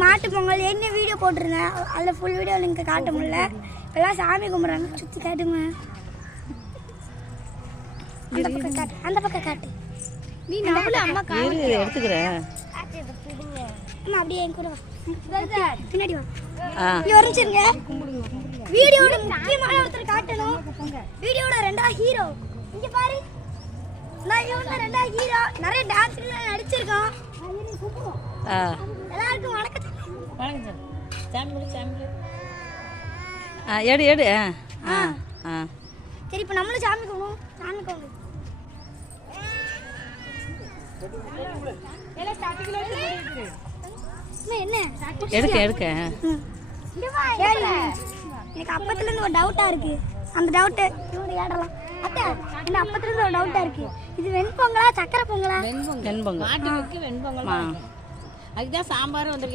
மாட்டு பொங்கல் என்ன வீடியோ போட்டிருந்தேன், அதில் ஃபுல் வீடியோ லிங்க் காட்ட முடியல. இப்போல்லாம் சாமி கும்பிட்றாங்க, சுற்றி காட்டுங்க. அந்த பக்கம் காட்டு, அந்த பக்கம் காட்டு. நீ நம்மள அம்மா காட்டு எடுத்துக்கிறேன். அம்மா அப்படியே என் கூட வா, பின்னாடி வா. இங்கே வரைஞ்சிருங்க. வீடியோட முக்கியமான ஒருத்தர் காட்டணும். வீடியோட 2வது ஹீரோ இங்கே பாரு. நான் இவங்க 2வது ஹீரோ. நிறைய டான்ஸ்ல நடிச்சிருக்கோம். எல்லாருக்கும் வணக்கம். எடு எடு. சரி, இப்போ நம்மளும் சாமி கும்பிடுவோம். சாமி கும்பிடு. என்ன எடுக்க எடுக்க. எனக்கு அப்பத்துலேருந்து ஒரு டவுட்டாக இருக்கு. அந்த டவுட்டு இவங்க ஏடலாம். அத்தை, என்ன அப்பத்துலேருந்து ஒரு டவுட்டாக இருக்கு. இது வெண்பொங்கலா சக்கரை பொங்கலா? வெண்பொங்கல். மாட்டுக்கு வெண்பொங்கல். அதுதான் சாம்பார் வந்திருக்கு.